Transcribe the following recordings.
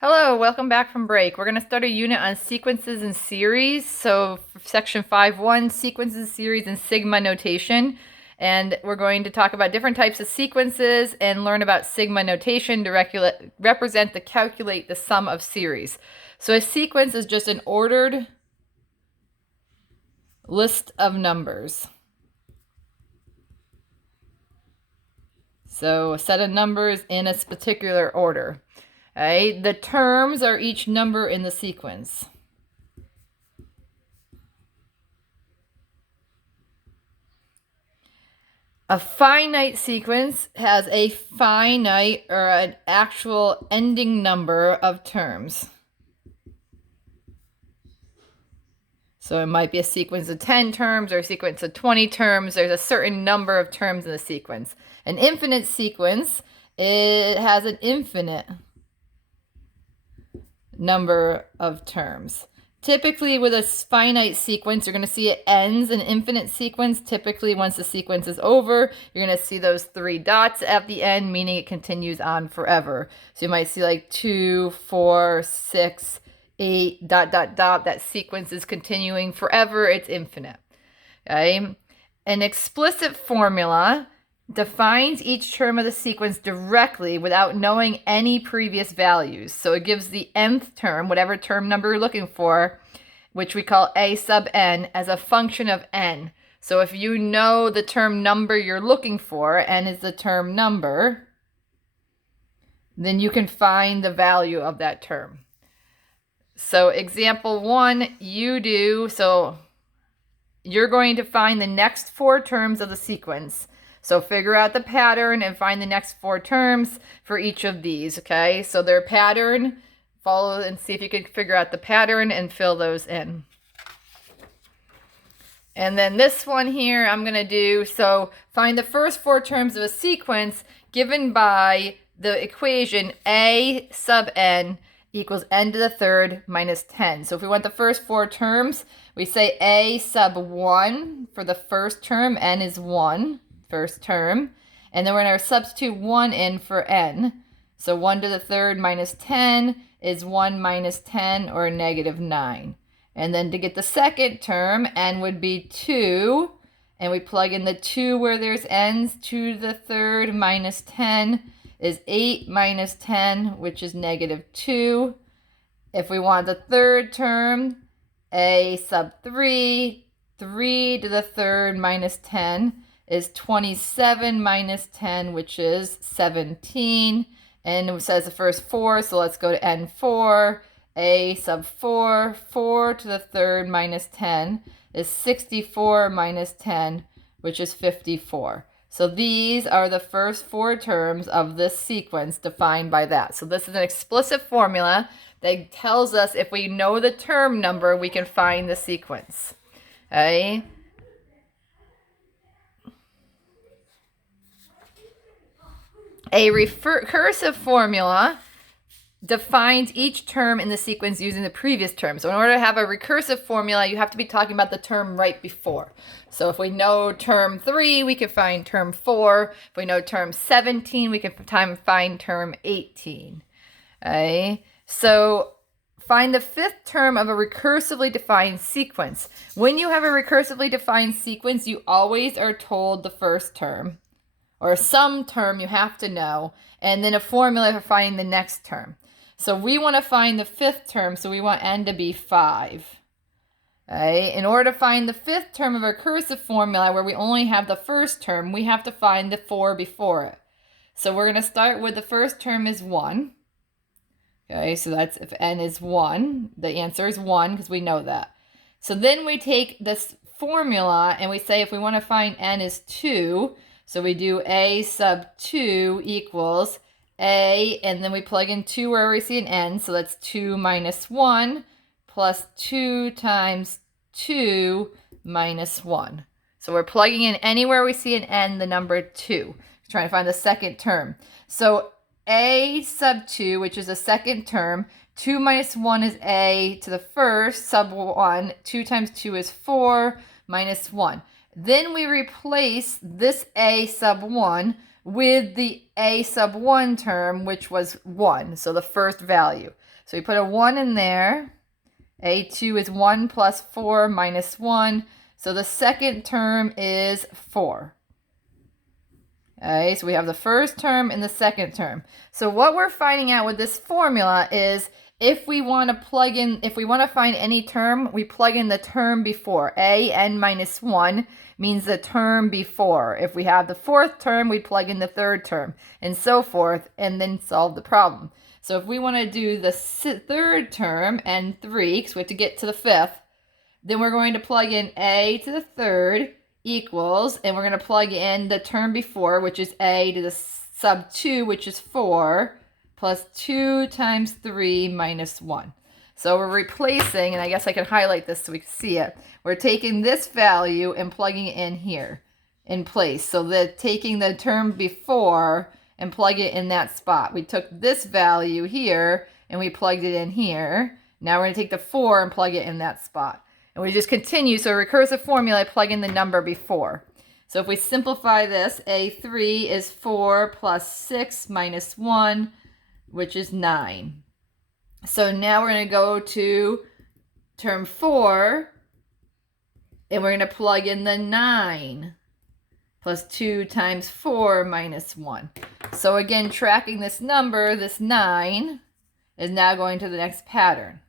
Hello, welcome back from break. We're going to start a unit on sequences and series. So section 5.1, sequences, series, and sigma notation. And we're going to talk about different types of sequences and learn about sigma notation to represent calculate the sum of series. So a sequence is just an ordered list of numbers. So a set of numbers in a particular order. Right? The terms are each number in the sequence. A finite sequence has a finite or an actual ending number of terms. So it might be a sequence of 10 terms or a sequence of 20 terms. There's a certain number of terms in the sequence. An infinite sequence, it has an infinite number of terms. Typically, with a finite sequence, you're going to see it ends. An infinite sequence, typically, once the sequence is over, you're going to see those 3 dots at the end, meaning it continues on forever. So you might see like 2, 4, 6, 8, dot, dot, dot. That sequence is continuing forever. It's infinite. Okay? An explicit formula defines each term of the sequence directly without knowing any previous values. So it gives the nth term, whatever term number you're looking for, which we call a sub n, as a function of n. So if you know the term number you're looking for, n is the term number, then you can find the value of that term. So example 1, so you're going to find the next 4 terms of the sequence. So figure out the pattern and find the next 4 terms for each of these, okay? So their pattern, follow and see if you can figure out the pattern and fill those in. And then this one here I'm going to do, so find the first 4 terms of a sequence given by the equation a sub n equals n to the third minus 10. So if we want the first 4 terms, we say a sub 1 for the first term, n is 1, first term. And then we're going to substitute 1 in for n. So 1 to the third minus 10 is 1 minus 10, or negative 9. And then to get the second term, n would be 2. And we plug in the 2 where there's n's. 2 to the third minus 10 is 8 minus 10, which is negative 2. If we want the third term, a sub 3, 3 to the third minus 10 is 27 minus 10, which is 17. And it says the first 4, so let's go to n4. A sub 4, 4 to the third minus 10 is 64 minus 10, which is 54. So these are the first 4 terms of this sequence defined by that. So this is an explicit formula that tells us if we know the term number, we can find the sequence. Okay? A recursive formula defines each term in the sequence using the previous term. So in order to have a recursive formula, you have to be talking about the term right before. So if we know term 3, we can find term 4. If we know term 17, we can find term 18. Okay? So find the 5th term of a recursively defined sequence. When you have a recursively defined sequence, you always are told the first term, or some term you have to know, and then a formula for finding the next term. So we want to find the 5th term, so we want n to be 5. Okay? In order to find the 5th term of a recursive formula where we only have the first term, we have to find the 4 before it. So we're going to start with the first term is 1. Okay, so that's if n is 1. The answer is 1 because we know that. So then we take this formula and we say if we want to find n is 2, so we do a sub 2 equals a, and then we plug in 2 where we see an n, so that's 2 minus 1 plus 2 times 2 minus 1. So we're plugging in anywhere we see an n, the number 2. We're trying to find the second term. So a sub 2, which is the second term, 2 minus 1 is a to the first, sub 1, 2 times 2 is 4, minus 1. Then we replace this a sub 1 with the a sub 1 term, which was 1, so the first value. So we put a 1 in there. A2 is 1 plus 4 minus 1. So the second term is 4. Okay, so we have the first term and the second term. So what we're finding out with this formula is if we want to find any term, we plug in the term before. n minus 1 means the term before. If we have the fourth term, we plug in the third term, and so forth, and then solve the problem. So if we want to do the third term, n3, because we have to get to the fifth, then we're going to plug in a to the third equals, and we're going to plug in the term before, which is a to the sub 2, which is 4, plus 2 times 3 minus 1. So we're replacing, and I guess I can highlight this so we can see it. We're taking this value and plugging it in here in place. So that taking the term before and plug it in that spot. We took this value here and we plugged it in here. Now we're going to take the 4 and plug it in that spot. And we just continue. So a recursive formula, I plug in the number before. So if we simplify this, A3 is 4 plus 6 minus 1, which is 9. So now we're going to go to term 4, and we're going to plug in the 9 plus 2 times 4 minus 1. So again, tracking this number, this 9 is now going to the next pattern.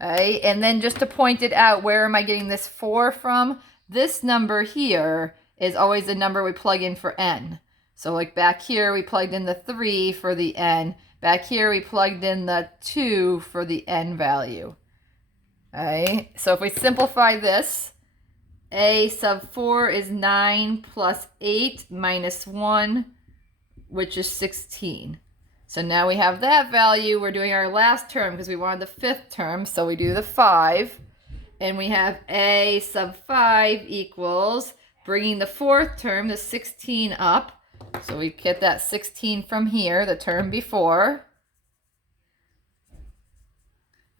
All right, and then just to point it out, where am I getting this 4 from? This number here is always the number we plug in for n. So like back here, we plugged in the 3 for the n. Back here, we plugged in the 2 for the n value. All right, so if we simplify this, a sub 4 is 9 plus 8 minus 1, which is 16. So now we have that value. We're doing our last term because we wanted the fifth term. So we do the 5. And we have a sub 5 equals bringing the fourth term, the 16, up. So we get that 16 from here, the term before.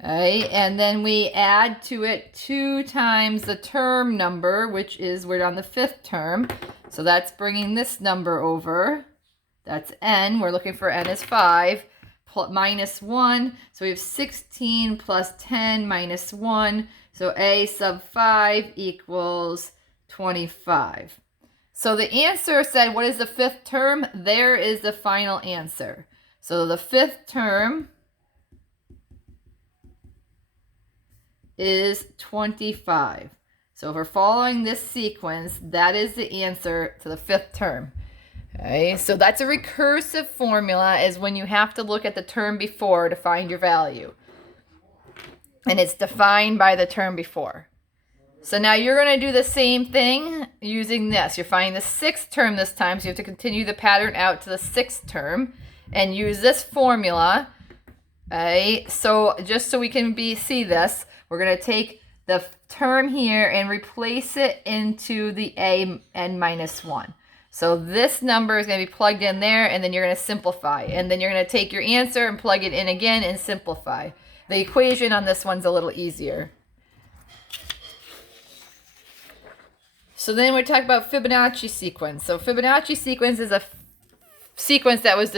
All right, and then we add to it 2 times the term number, which is, we're on the fifth term. So that's bringing this number over. That's n. We're looking for n is 5. Minus 1. So we have 16 plus 10 minus 1. So a sub 5 equals 25. So the answer said, what is the fifth term? There is the final answer. So the fifth term is 25. So if we're following this sequence, that is the answer to the fifth term. Okay, so that's a recursive formula, is when you have to look at the term before to find your value. And it's defined by the term before. So now you're going to do the same thing using this. You're finding the sixth term this time, so you have to continue the pattern out to the sixth term and use this formula. Okay, so just so we can see this, we're going to take the term here and replace it into the a n minus 1. So this number is going to be plugged in there, and then you're going to simplify. And then you're going to take your answer and plug it in again and simplify. The equation on this one's a little easier. So then we talk about Fibonacci sequence. So Fibonacci sequence is a sequence that was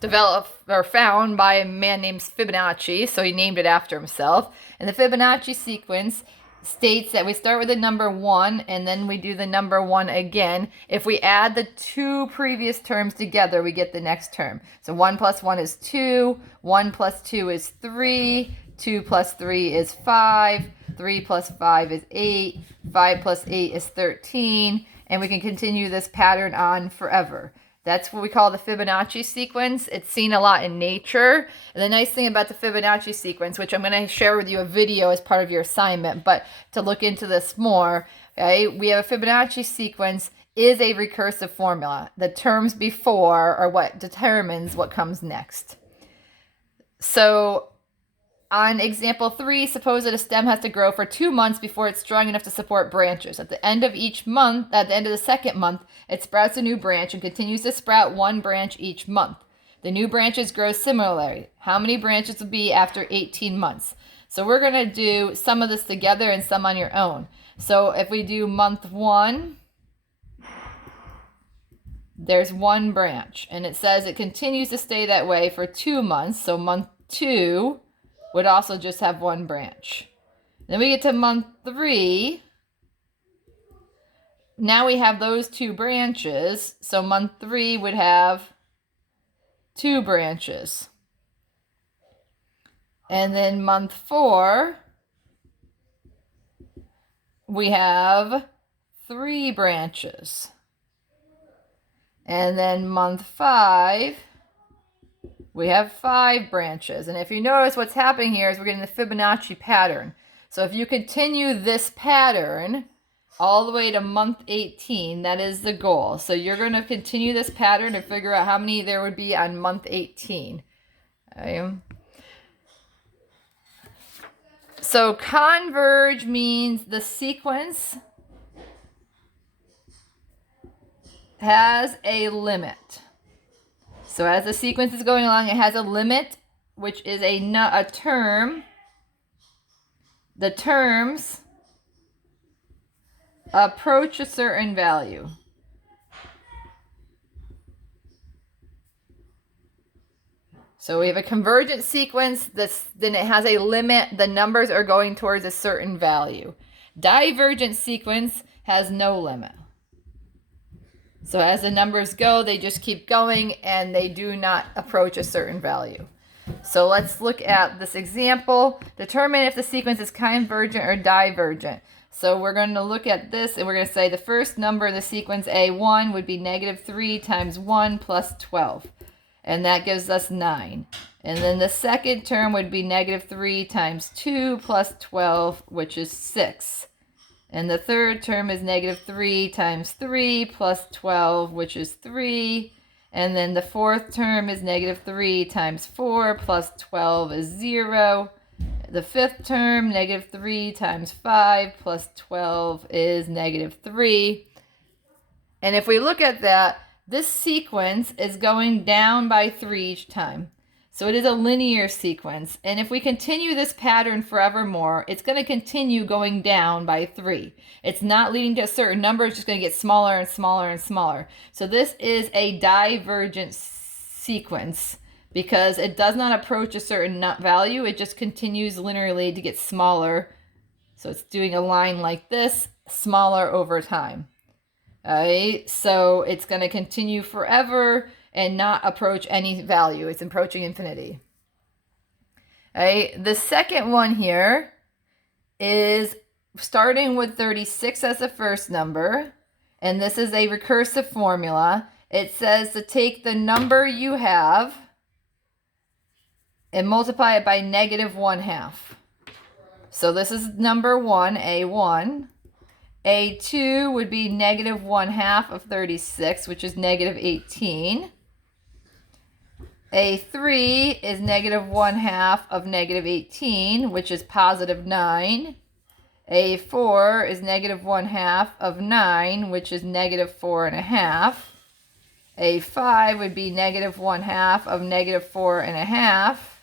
developed or found by a man named Fibonacci. So he named it after himself. And the Fibonacci sequence states that we start with the number 1 and then we do the number 1 again. If we add the 2 previous terms together, we get the next term. So 1 plus 1 is 2, 1 plus 2 is 3, 2 plus 3 is 5, 3 plus 5 is 8, 5 plus 8 is 13, and we can continue this pattern on forever. That's what we call the Fibonacci sequence. It's seen a lot in nature. And the nice thing about the Fibonacci sequence, which I'm going to share with you a video as part of your assignment, but to look into this more, okay, we have a Fibonacci sequence is a recursive formula. The terms before are what determines what comes next. So on example 3, suppose that a stem has to grow for 2 months before it's strong enough to support branches. At the end of each month, at the end of the second month, it sprouts a new branch and continues to sprout 1 branch each month. The new branches grow similarly. How many branches will be after 18 months? So we're going to do some of this together and some on your own. So if we do month 1, there's 1 branch. And it says it continues to stay that way for 2 months. So month 2, would also just have one branch. Then we get to month 3. Now we have those 2 branches. So month 3 would have 2 branches. And then month 4, we have 3 branches. And then month 5, we have 5 branches. And if you notice, what's happening here is we're getting the Fibonacci pattern. So if you continue this pattern all the way to month 18, that is the goal. So you're going to continue this pattern and figure out how many there would be on month 18. So converge means the sequence has a limit. So as the sequence is going along, it has a limit, which is a term. The terms approach a certain value. So we have a convergent sequence, then it has a limit. The numbers are going towards a certain value. Divergent sequence has no limit. So as the numbers go, they just keep going and they do not approach a certain value. So let's look at this example. Determine if the sequence is convergent or divergent. So we're going to look at this and we're going to say the first number in the sequence A1 would be -3 times 1 plus 12. And that gives us 9. And then the second term would be -3 times 2 plus 12, which is 6. And the third term is -3 times 3 plus 12, which is 3. And then the fourth term is -3 times 4 plus 12 is 0. The fifth term, -3 times 5 plus 12 is -3. And if we look at that, this sequence is going down by 3 each time. So it is a linear sequence. And if we continue this pattern forevermore, it's going to continue going down by 3. It's not leading to a certain number. It's just going to get smaller and smaller and smaller. So this is a divergent sequence because it does not approach a certain value. It just continues linearly to get smaller. So it's doing a line like this, smaller over time. All right, so it's going to continue forever and not approach any value. It's approaching infinity. All right, the second one here is starting with 36 as the first number, and this is a recursive formula. It says to take the number you have and multiply it by -1/2. So this is number 1, A1. A2 would be -1/2 of 36, which is -18. A3 is -1/2 of -18, which is +9. A4 is -1/2 of 9, which is -4.5. A5 would be -1/2 of -4.5,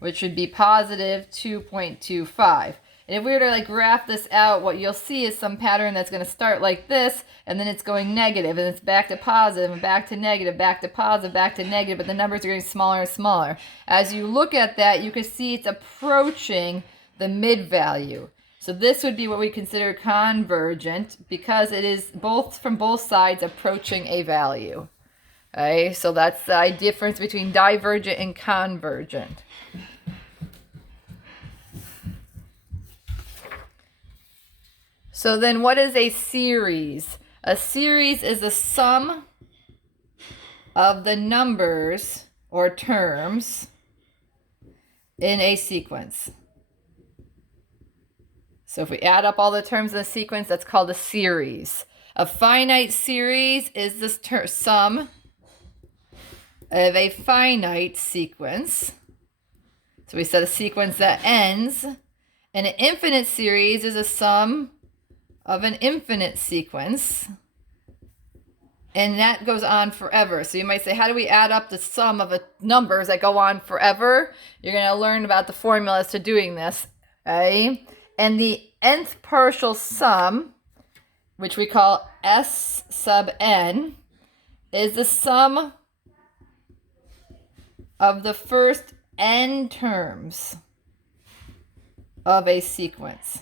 which would be +2.25. And if we were to graph this out, what you'll see is some pattern that's going to start like this, and then it's going negative, and it's back to positive, and back to negative, back to positive, back to negative, but the numbers are getting smaller and smaller. As you look at that, you can see it's approaching the mid value. So this would be what we consider convergent because it is from both sides approaching a value. Okay, so that's the difference between divergent and convergent. So then what is a series? A series is the sum of the numbers or terms in a sequence. So if we add up all the terms in the sequence, that's called a series. A finite series is the sum of a finite sequence. So we said a sequence that ends. And an infinite series is a sum of an infinite sequence, and that goes on forever. So you might say, how do we add up the sum of numbers that go on forever? You're going to learn about the formulas to doing this. Okay? And the nth partial sum, which we call S sub n, is the sum of the first n terms of a sequence.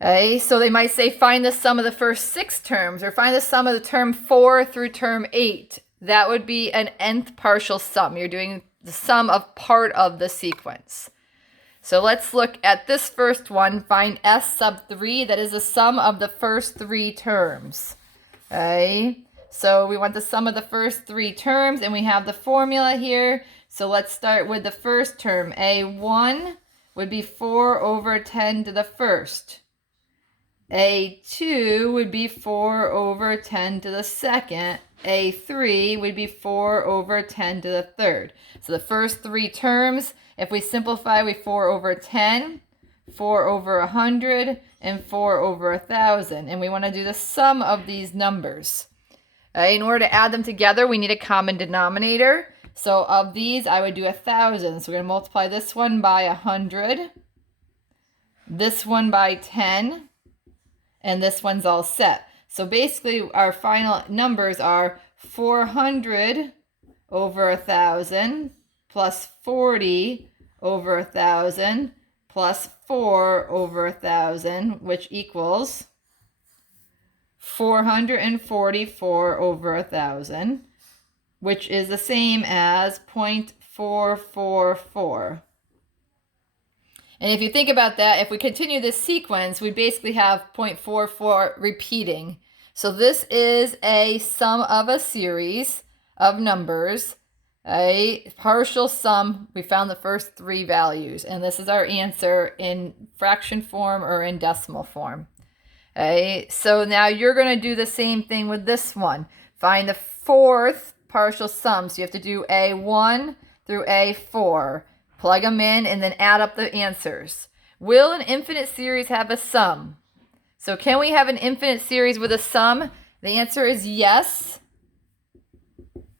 Okay, so they might say find the sum of the first 6 terms, or find the sum of the term 4 through term 8. That would be an nth partial sum. You're doing the sum of part of the sequence. So let's look at this first one. Find S sub 3. That is the sum of the first 3 terms. Okay, so we want the sum of the first 3 terms, and we have the formula here. So let's start with the first term. A1 would be 4 over 10 to the first. A2 would be 4 over 10 to the second. A3 would be 4 over 10 to the third. So the first 3 terms, if we simplify, we 4 over 10, 4 over 100, and 4 over 1,000. And we want to do the sum of these numbers. In order to add them together, we need a common denominator. So of these, I would do 1,000. So we're going to multiply this one by 100, this one by 10, and this one's all set. So basically, our final numbers are 400 over 1,000 plus 40 over 1,000 plus 4 over 1,000, which equals 444 over 1,000, which is the same as 0.444. And if you think about that, if we continue this sequence, we basically have 0.44 repeating. So this is a sum of a series of numbers, a partial sum. We found the first 3 values, and this is our answer in fraction form or in decimal form. Okay, so now you're going to do the same thing with this one. Find the 4th partial sum. So you have to do A1 through A4. Plug them in and then add up the answers. Will an infinite series have a sum? So can we have an infinite series with a sum? The answer is yes,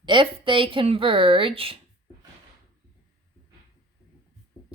if they converge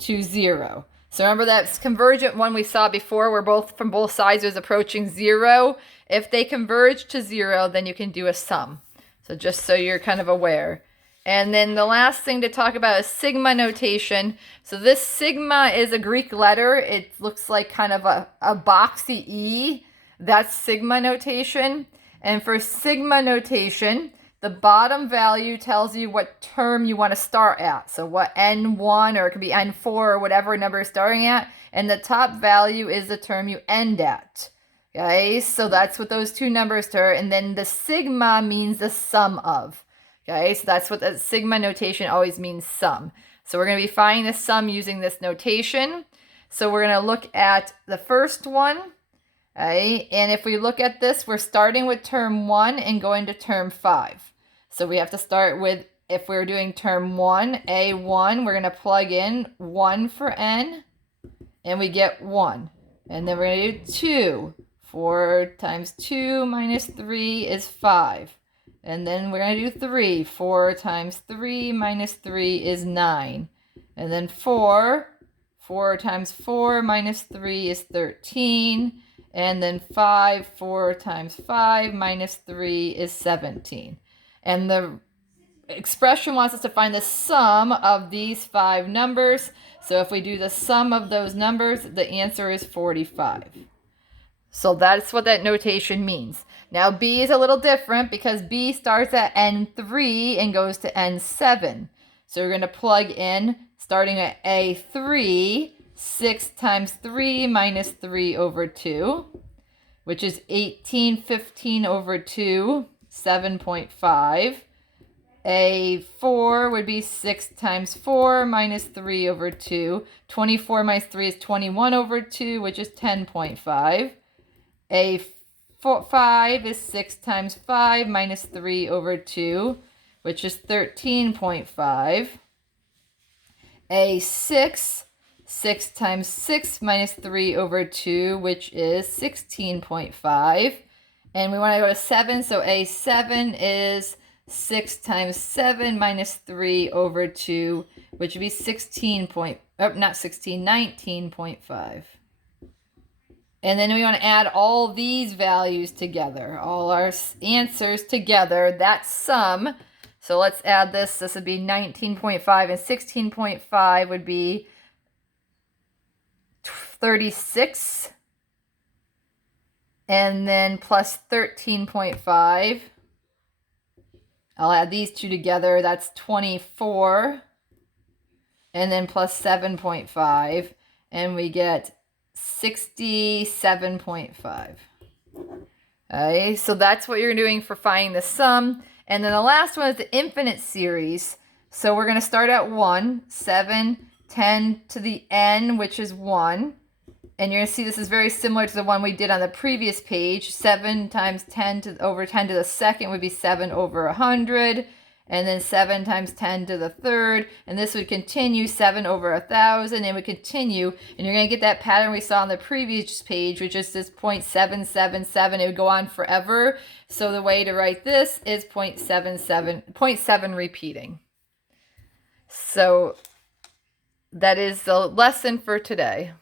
to 0. So remember that convergent one we saw before, where both from both sides is approaching 0. If they converge to 0, then you can do a sum. So just so you're kind of aware. And then the last thing to talk about is sigma notation. So this sigma is a Greek letter. It looks like kind of a boxy E. That's sigma notation. And for sigma notation, the bottom value tells you what term you want to start at. So what N1, or it could be N4, or whatever number you're starting at. And the top value is the term you end at. Okay, so that's what those 2 numbers are. And then the sigma means the sum of. Okay, so that's what the sigma notation always means, sum. So we're going to be finding the sum using this notation. So we're going to look at the first one. Okay, and if we look at this, we're starting with term 1 and going to term 5. So we have to start with, if we're doing term 1, A1, we're going to plug in 1 for n, and we get 1. And then we're going to do 2. 4 times 2 minus 3 is 5. And then we're going to do 3. 4 times 3 minus 3 is 9. And then 4. 4 times 4 minus 3 is 13. And then 5. 4 times 5 minus 3 is 17. And the expression wants us to find the sum of these 5 numbers. So if we do the sum of those numbers, the answer is 45. So that's what that notation means. Now B is a little different because B starts at N3 and goes to N7. So we're going to plug in, starting at A3, 6 times 3 minus 3 over 2, which is 18, 15 over 2, 7.5. A4 would be 6 times 4 minus 3 over 2. 24 minus 3 is 21 over 2, which is 10.5. A5 is 6 times 5 minus 3 over 2, which is 13.5. A6, 6 times 6 minus 3 over 2, which is 16.5. And we want to go to 7, so A7 is 6 times 7 minus 3 over 2, which would be 19.5. And then we want to add all these values together, all our answers together. That sum So let's add this. This would be 19.5, and 16.5 would be 36. And then plus 13.5. I'll add these two together. That's 24. And then plus 7.5. And we get 67.5. Okay, so that's what you're doing for finding the sum. And then the last one is the infinite series. So we're going to start at 1, 7, 10 to the n, which is 1. And you're going to see this is very similar to the one we did on the previous page. 7 times 10 over 10 to the second would be 7 over 100. And then 7 times 10 to the third. And this would continue 7 over 1,000. And would continue. And you're going to get that pattern we saw on the previous page, which is this 0.777. It would go on forever. So the way to write this is 0.7 repeating. So that is the lesson for today.